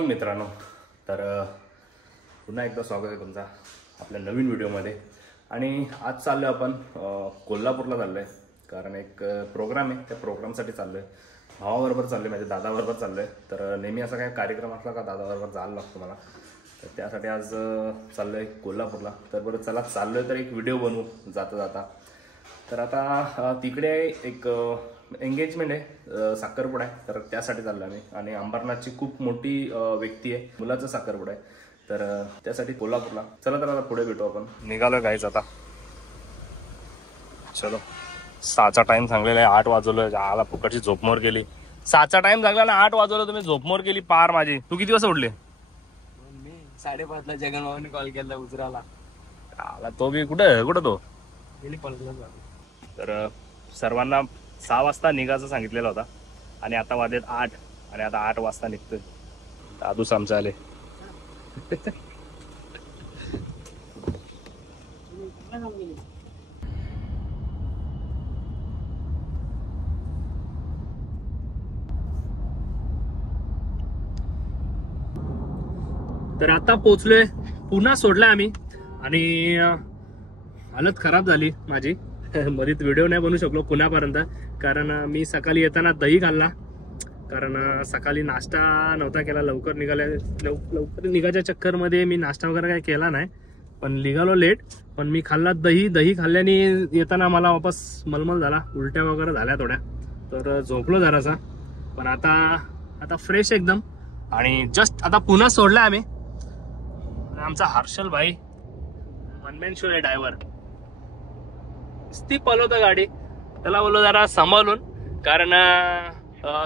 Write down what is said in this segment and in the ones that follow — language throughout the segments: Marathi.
मॉर्निंग मित्रांनो. तर पुन्हा एकदा स्वागत आहे तुमचा आपल्या नवीन व्हिडिओमध्ये. आणि आज चाललो आपण कोल्हापूरला चाललो आहे, कारण एक प्रोग्राम आहे. त्या प्रोग्रामसाठी चाललो आहे. भावाबरोबर चाललो आहे, माझ्या दादाबरोबर चाललो आहे. तर नेहमी असा काही कार्यक्रम असला का दादाबरोबर जायला लागतो मला, तर त्यासाठी आज चाललो आहे कोल्हापूरला. तर बरं चला चाललो आहे तर एक व्हिडिओ बनवू जाता जाता. तर आता तिकडे एक एंगेजमेंट आहे, साखरपुडा आहे, तर त्यासाठी चाललो आम्ही. आणि अंबरनाथची खूप मोठी व्यक्ती आहे, मुलाचा साखरपुडा आहे, तर त्यासाठी कोल्हापूरला. चला तर आता पुढे भेटू आपण. निघालोय गाईच आता. चलो, 6चा टाइम सांगलेला आहे, 8 वाजवलं. आला फुकटची झोपमोर केली. 6चा टाइम सांगला ना, 8 वाजवलं, तुम्ही झोपमोर केली पार माझी. तू किती वाजता उठले? मी 5:30ला जगनभाऊने कॉल केला उजराला. आला तो बी कुठं तो गेली पलटला. तर सर्वांना 6 वाजता निघायचं सांगितलेलं होता, आणि आता वाजलेत 8, आणि आता 8 वाजता निघतोय. दादूस आमचे आले. तर आता पोचलोय, पुन्हा सोडलाय आम्ही. आणि हालत खराब झाली माझी. मधीत व्हिडिओ नाही बनवू शकलो पुण्यापर्यंत, कारण मी सकाळी येताना दही खाल्ला. कारण सकाळी नाश्ता नव्हता केला, लवकर निघायच्या चक्करमध्ये मी नाश्ता वगैरे काही केला नाही, पण निघालो लेट. पण मी खाल्ला दही खाल्ल्याने येताना मला वापस मलमल झाला, उलट्या वगैरे झाल्या थोड्या. तर झोपलो जरासा. पण आता फ्रेश एकदम. आणि जस्ट आता पुन्हा सोडला आम्ही. आमचा हर्षल भाई मनमेनशोर आहे ड्रायव्हर, ती पळवतो गाडी. त्याला बोललो जरा सांभाळून, कारण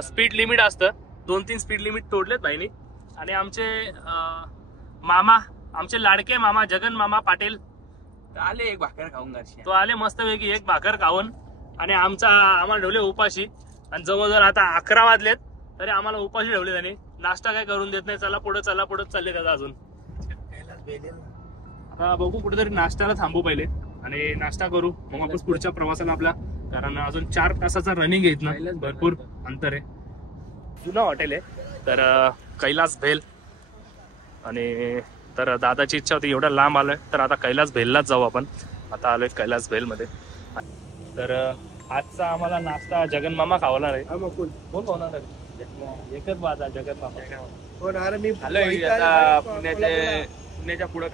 स्पीड लिमिट असतं. 2-3 स्पीड लिमिट तोडलेत भाईनी. आणि आमचे मामा, आमचे लाडके मामा जगन मामा पाटील आले एक भाकर खाऊन घरची. तो आले मस्तपैकी एक भाकर खाऊन. आणि आम्हाला ठेवले उपाशी. आणि जवळजवळ आता 11 वाजलेत तरी आम्हाला उपाशी ठेवले त्यांनी. नाश्ता काय करून देत नाही. चला पुढे चालले त्याचा अजून. आता बघू कुठेतरी नाश्त्याला थांबू पहिले आणि नाश्ता करू, मग आपण पुढच्या प्रवासाला आपला. कारण अजून 4 तासाचा रनिंग आहे ना, भरपूर अंतर आहे. जुना हॉटेल आहे, तर कैलास भेल. आणि तर दादाची इच्छा होती, एवढ्या लांब आलोय तर आता कैलास भेललाच जाऊ आपण. आता आलोय कैलास भेल मध्ये. तर आजचा आम्हाला नाश्ता जगन मामा खावणार आहे. कोण खावणार आहे? एकच बाजा जगन मामा. मी पुण्याच्या पुढे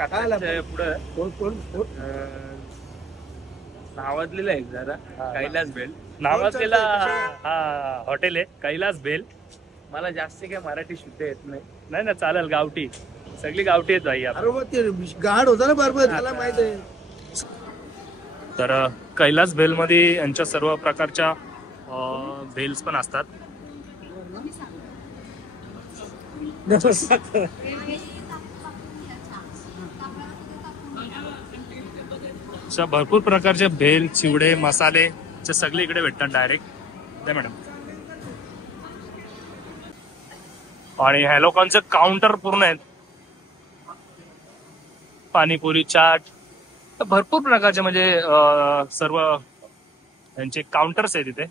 पुढे नावाजलेलं आहे जरा कैलास भेल. नावाजलेला हॉटेल आहे कैलास भेल. मला जास्त काय मराठी शुद्ध येत नाही ना, चालेल. गावठी, सगळी गावठी आहेत भाई. गाड होता ना बरोबर, त्याला माहित आहे. तर कैलास भेल मध्ये यांच्या सर्व प्रकारच्या भेल्स पण असतात. भरपूर प्रकारचे भेल, चिवडे, मसाले सगळे इकडे भेटतात डायरेक्ट. दे मॅडम. आणि ह्या लोकांचे काउंटर पूर्ण आहेत. पाणीपुरी, चाट, भरपूर प्रकारचे म्हणजे सर्व यांचे काउंटर्स आहेत तिथे.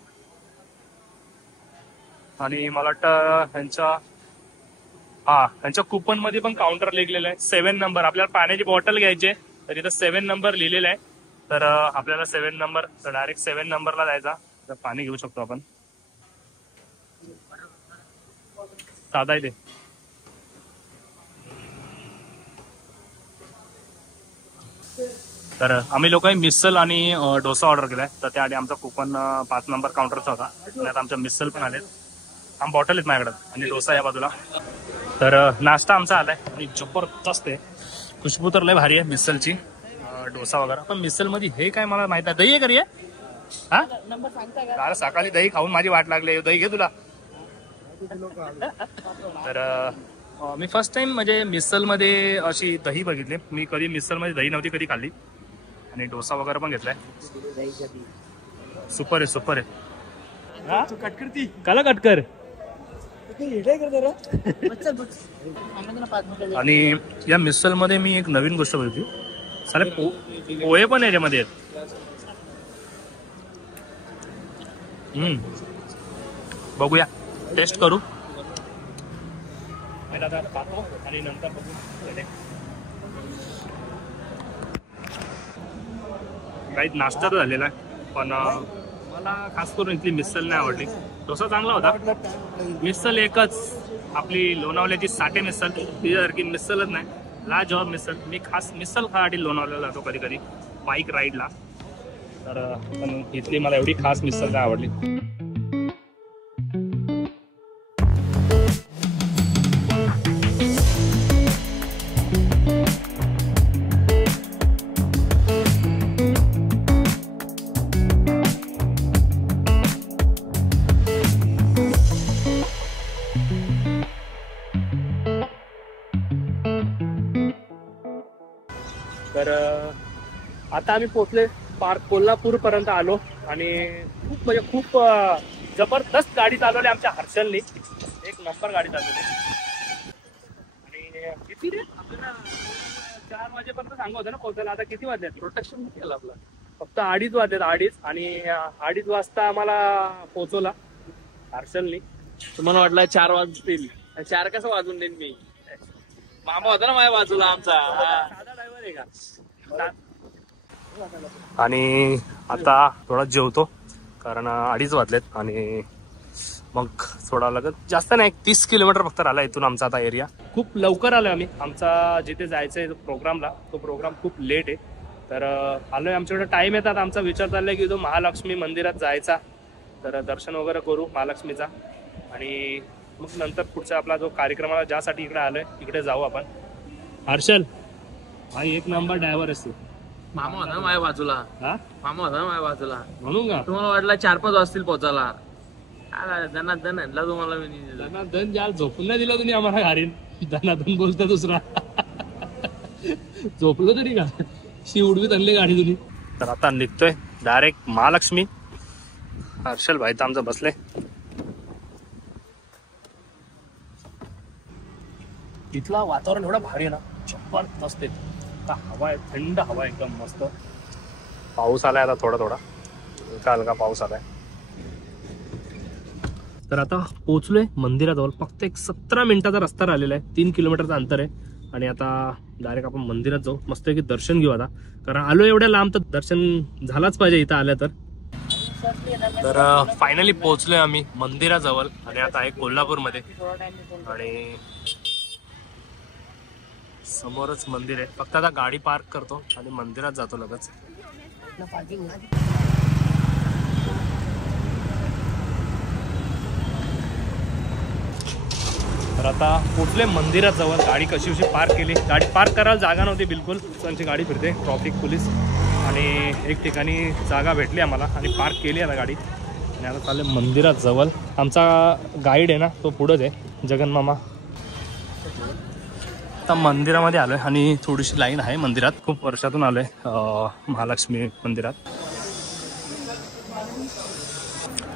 आणि मला वाटतं ह्यांच्या कुपन मध्ये पण काउंटर लिहिलेलं आहे. 7 नंबर. आपल्याला पाण्याची बॉटल घ्यायची तर इथं 7 नंबर लिहिलेला आहे. तर आपल्याला 7 नंबर, तर डायरेक्ट 7 नंबरला जायचा. तर पाणी घेऊ शकतो आपण. साधा आहे ते. तर आम्ही लोकांनी मिसल आणि डोसा ऑर्डर केलाय. तर त्याआधी आमचा कुपन 5 नंबर काउंटरचा होता. आणि आता आमच्या मिसल पण आलेत. बॉटल आहेत माझ्याकडे, आणि डोसा या बाजूला. तर नाश्ता आमचा आलाय आणि जबरदस्त आहे. खुशबू तर लय भारी आहे मिसलची. डोसा वगैरे. पण मिसल मध्ये हे काय मला माहित आहे. दही आहे करी हा सकाळी दही खाऊन माझी वाट लागली. दही घे तुला. तर मी फर्स्ट टाइम म्हणजे मिसल मध्ये अशी दही बघितली. मी कधी मिसल मध्ये दही नव्हती कधी खाल्ली. आणि डोसा वगैरे पण घेतलाय. सुपर आहे. कट करती काला कट कर. आणि या मिसल मध्ये मी एक नवीन गोष्ट बघितली. सारे पोहे पण याच्यामध्ये आहेत. बघूया, टेस्ट करू. बाहेर आता खातो आणि नंतर बघू. काही नाश्ता तर झालेला आहे, पण मला खास करून इथली मिसल नाही आवडली. डोसा चांगला होता, मिसल एकच आपली लोणावल्याची साठे मिसल, तिच्यासारखी मिसलच नाही. लाजवाब मिसल. मी खास मिसल खासाठी लोणावल्याला जातो कधी कधी बाईक राईडला, तर पण इथली मला एवढी खास मिसल नाही आवडली. तर आता आम्ही पोहोचले पार्क कोल्हापूर पर्यंत आलो आणि खूप म्हणजे खूप जबरदस्त गाडी चालवली आमच्या हर्षलनी. एक नंबर गाडी चालवली. आणि किती रे आपल्याला 4 वाजेपर्यंत सांगा होतं ना पोहोचायला. आता किती वाजले? प्रोटेक्शन केलं आपलं. फक्त 2:30 वाजलेत. 2:30 आणि 2:30 वाजता आम्हाला पोहोचवला हर्षलनी. तुम्हाला वाटलं 4 वाजतील? 4 कसं वाजून देईन मी? मामा होता ना माझ्या बाजूला आमचा. साधा ड्रायव्हर आहे का? आणि आता थोडा जेवतो कारण 2:30 वाजलेत आणि मग थोडा लगत जास्त नाही 30 किलोमीटर फक्त राहिला इथून आमचा आता एरिया. खूप लवकर आलोय आम्ही. आमचा जिथे जायचंय प्रोग्रामला तो प्रोग्राम खूप लेट आहे, तर आलोय. आमच्याकडे टाइम येतात. आमचा विचार चाललाय की तो महालक्ष्मी मंदिरात जायचा, तर दर्शन वगैरे करू महालक्ष्मीचा आणि मग नंतर पुढचा आपला जो कार्यक्रमाला ज्यासाठी इकडे आलोय तिकडे जाऊ आपण. हर्षल भाई एक नंबर ड्रायव्हर असतो. मामा होता ना माझ्या बाजूला. हा मामा होता ना माझ्या बाजूला म्हणून का तुम्हाला वाटलं 4-5 वाजतील पोहोचायला? दन आणला तुम्हाला मी. धनाधन ज्या झोपून नाही दिला तुम्ही आम्हाला घारीन. धनाधन बोलता दुसरा. झोपलो तरी का शी उडवीत आणली गाडी तुम्ही. तर आता निघतोय डायरेक्ट महालक्ष्मी. हर्षल भाई तर आमचं बसले. इथला वातावरण एवढं भारी आहे ना, जबरदस्त आहे. हवा आहे, थंड हवा एकदम मस्त. पाऊस आलाय आता थोडा थोडा हलका हलका पाऊस आलाय. तर आता पोहोचलोय मंदिराजवळ. फक्त एक 17 मिनिटाचा रस्ता राहिलेला आहे. 3 किलोमीटरचं अंतर आहे आणि आता डायरेक्ट आपण मंदिरात जाऊ. मस्त की दर्शन घेऊ आता, कारण आलो एवढ्या लांब तर दर्शन झालाच पाहिजे इथं आल्या तर. फायनली पोहोचलोय आम्ही मंदिराजवळ आणि आता आहे कोल्हापूरमध्ये आणि समोरच मंदिर आहे. फक्त आता गाडी पार्क करतो आणि मंदिरात जातो लगेच. तर आता पोचले मंदिरात जवळ. गाडी कशी पार्क केली. गाडी पार्क करायला जागा नव्हती बिलकुल. त्यांची गाडी फिरते ट्रॅफिक पोलीस आणि एक ठिकाणी जागा भेटली आम्हाला आणि पार्क केली आता गाडी आणि आता चालले मंदिरात जवळ. आमचा गाईड आहे ना तो पुढंच आहे जगनमामा. आता मंदिरामध्ये आलोय आणि थोडीशी लाईन आहे मंदिरात. खूप वर्षातून आलोय महालक्ष्मी मंदिरात.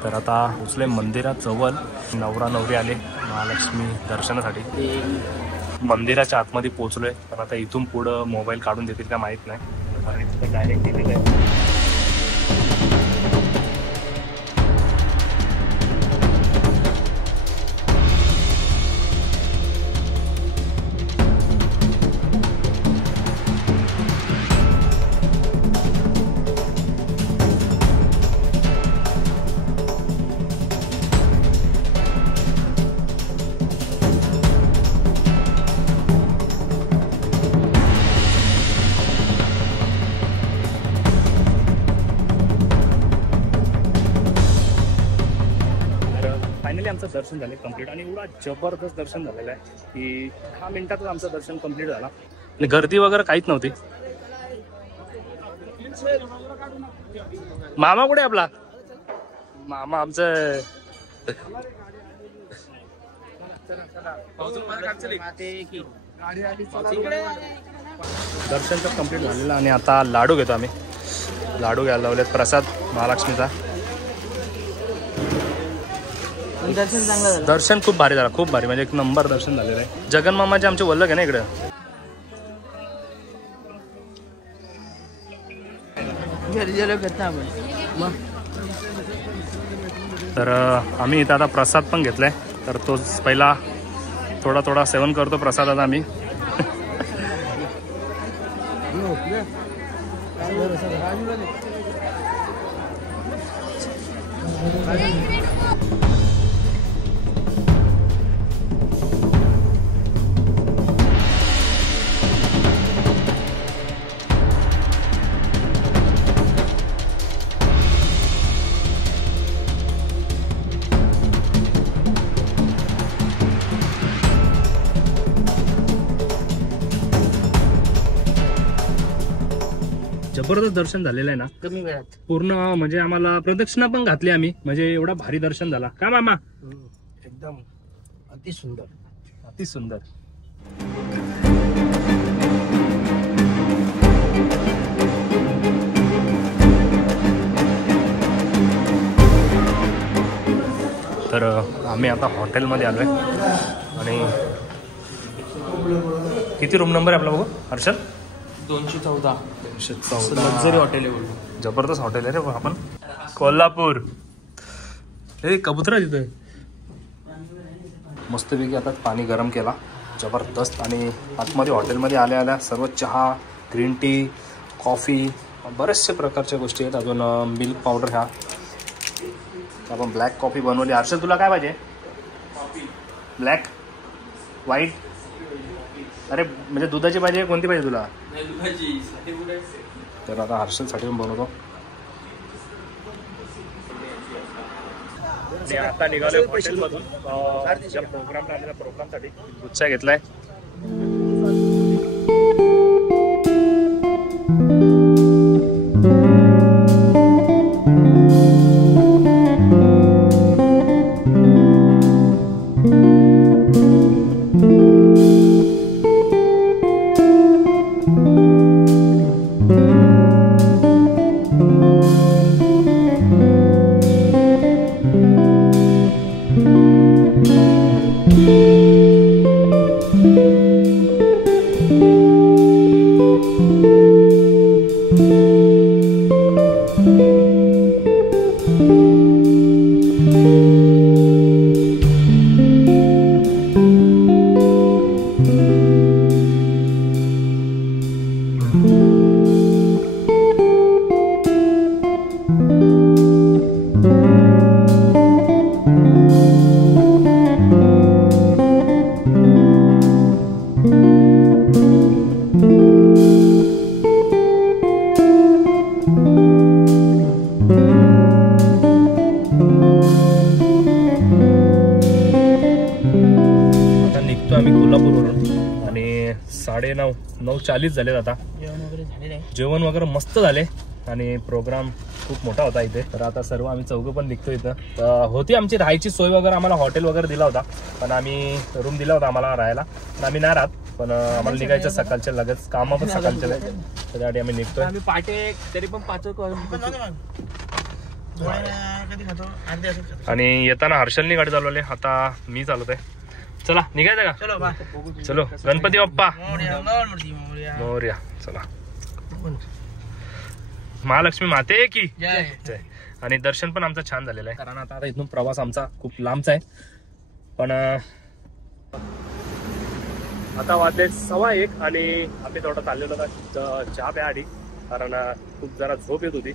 तर आता पोचले मंदिरात जवळ. नवरा नवरी आले महालक्ष्मी दर्शनासाठी. मंदिराच्या आतमध्ये पोचलोय. पण आता इथून पुढं मोबाईल काढून देतील का माहित नाही, आणि तिथे डायरेक्ट दिलेलं आहे. आमचं दर्शन झालं कंप्लीट आणि एवढा जबरदस्त दर्शन झालेलं आहे की 10 मिनिटातच आमचं दर्शन कंप्लीट झालं आणि गर्दी वगैरे काहीच नव्हती. मामा कुठे आपला? मामा आमचं दर्शन तर कंप्लीट झालेलं आणि आता लाडू घेतो आम्ही. लाडू घ्यायला लावलेत प्रसाद महालक्ष्मीचा. दर्शन चांगलं झालं. दर्शन खूप भारी झालं, खूप भारी म्हणजे एक नंबर दर्शन झालेलं आहे. जगनमामाचे आमचे वल्लक आहे ना इकडे. तर आम्ही इथं आता प्रसाद पण घेतलाय. तर तो पहिला थोडा थोडा सेवन करतो प्रसादात आम्ही. जबरदस्त दर्शन झालेलं आहे ना कमी वेळात. पूर्ण. म्हणजे आम्हाला प्रदक्षिणा पण घातली आम्ही, म्हणजे एवढा भारी दर्शन झाला का मामा. एकदम अति सुंदर. अति सुंदर. तर आम्ही आता हॉटेलमध्ये आलोय आणि किती रूम नंबर आहे आपला बघू हर्षल. 214 लक्झरी हॉटेल आहे. जबरदस्त हॉटेल आहे रे. आपण कोल्हापूर. हे कबुतरा तिथे मस्तपैकी आता पाणी गरम केला जबरदस्त. आणि आतमध्ये हॉटेलमध्ये आल्या आल्या सर्व चहा, ग्रीन टी, कॉफी, बरेचसे प्रकारच्या गोष्टी आहेत. अजून मिल्क पावडर. ह्या आपण ब्लॅक कॉफी बनवली. हर्षल तुला काय पाहिजे. Black, white. अरे म्हणजे दुधाची पाहिजे, कोणती पाहिजे तुला. तर आता हर्षलसाठी पण बनवतो. आता निघालो हॉटेलमधून प्रोग्रामला आलेला प्रोग्रामसाठी गुच्छा घेतलाय. आम्ही कोल्हापूरवरून आणि 9:40 झालेत आता. जेवण वगैरे झालेलं आहे. जेवण वगैरे मस्त झाले आणि प्रोग्राम खूप मोठा होता इथे. तर आता सर्व आम्ही चौघं पण निघतो इथं. होती आमची राहायची सोय वगैरे. आम्हाला हॉटेल वगैरे दिला होता, पण आम्ही रूम दिला होता आम्हाला राहायला. पण आम्ही नाही राहत, पण आम्हाला निघायचं सकाळचे लगेच. कामं पण सकाळचे आहे, त्यासाठी आम्ही निघतोय. आम्ही पाटे तरी पण 5 आणि येताना हर्षलनी गाडी चालवली, आता मी चालवतोय. चला निघायचं का. चलो गणपती बाप्पा मोरया. चला महालक्ष्मी माते की जय. आणि दर्शन पण आमचं छान झालेलं आहे, कारण आता इथून प्रवास आमचा खूप लांबचा आहे. पण आता वाजले 1:15 आणि आम्ही थोडा चाललेलो होता चहा प्याआधी, कारण खूप जरा झोप येत होती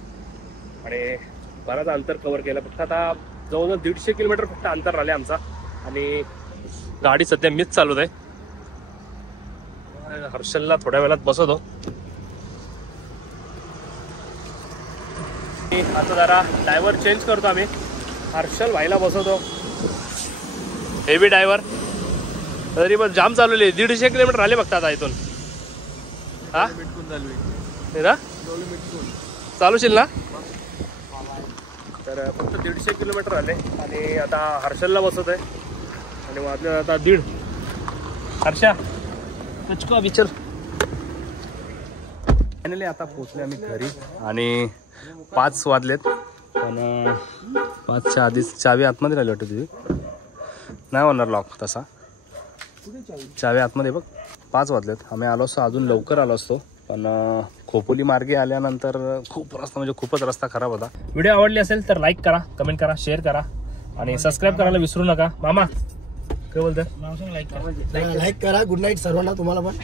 आणि बराच अंतर कव्हर केलं. फक्त आता जवळजवळ 150 किलोमीटर फक्त अंतर राहिले आमचा. आणि गाडी सध्या मीच चालवत आहे. हर्षलला थोड्या वेळात बसवतो. आता जरा ड्रायव्हर चेंज करतो आम्ही. हर्षल भाईला बसवतो, हेवी ड्रायव्हर. तरी पण जाम चालवली. 150 किलोमीटर आले फक्त आता इथून. हा चालूशील ना. तर फक्त 150 किलोमीटर आले आणि आता हर्षलला बसवत आहे. आणि वाजले आता 1:30. हर्षा तुझको विचार. फायनली आता पोचले आम्ही घरी आणि 5 वाजलेत. पण 5च्या आधीच चावी आतमध्ये राहिली वाटतं तुझी. नाही होणार लॉक तसा, चावी आतमध्ये बघ. 5 वाजलेत. आम्ही आलो असतो, अजून लवकर आलो असतो, पण खोपोली मार्गे आल्यानंतर खूप रस्ता, म्हणजे खूपच रस्ता खराब होता. व्हिडिओ आवडली असेल तर लाईक करा, कमेंट करा, शेअर करा आणि सबस्क्राईब करायला विसरू नका. मामा काय बोलता लाईक करा गुड नाईट सर्वांना तुम्हाला पण